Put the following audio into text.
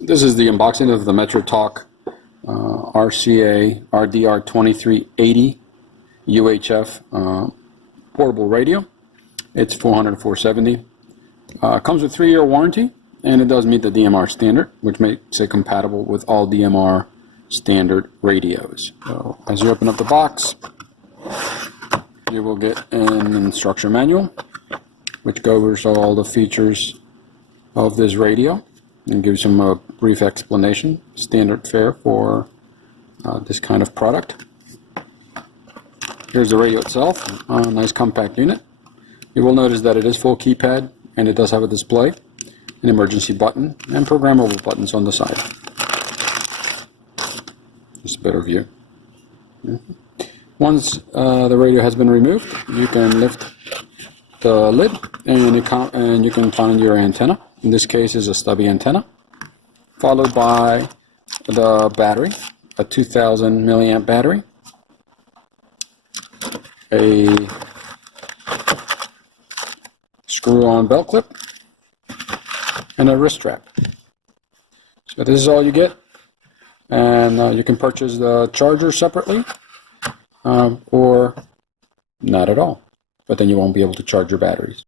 This is the unboxing of the MetroTalk RCA RDR2380 UHF portable radio. It's $404.70. Comes with 3-year warranty, and it does meet the DMR standard, which makes it compatible with all DMR standard radios. So as you open up the box, you will get an instruction manual which covers all the features of this radio and gives them a brief explanation, standard fare for this kind of product. Here's the radio itself, a nice compact unit. You will notice that it is full keypad, and it does have a display, an emergency button, and programmable buttons on the side. Just a better view. Once the radio has been removed, you can lift the lid and you can find your antenna. In this case is a stubby antenna, followed by the battery, a 2000 milliamp battery, a screw-on belt clip, and a wrist strap. So this is all you get, and you can purchase the charger separately or not at all, but then you won't be able to charge your batteries.